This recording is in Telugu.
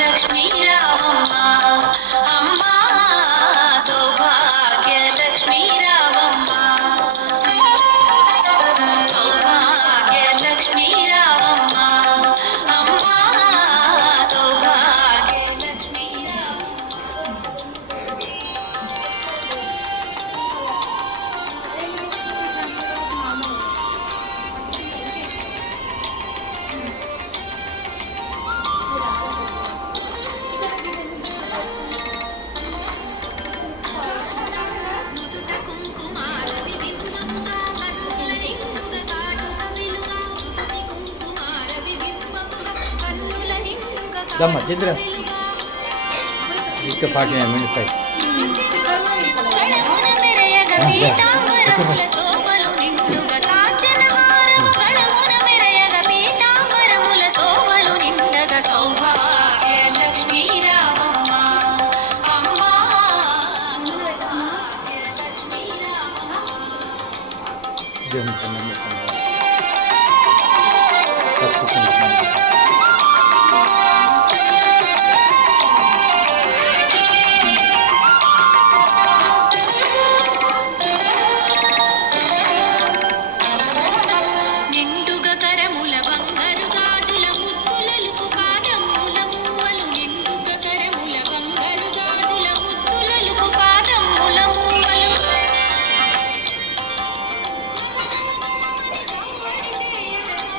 లక్ష్మీ రావమ్మ అమ్మ సౌభాగ్య లక్ష్మీ రావమ్మ సౌభాగ్య లక్ష్మీ రావమ్మ అమ్మ సౌభాగ్య లక్ష్మీ దమ్మ చిత్ర ఇక 49 మినిట్స్ అయి దేవుని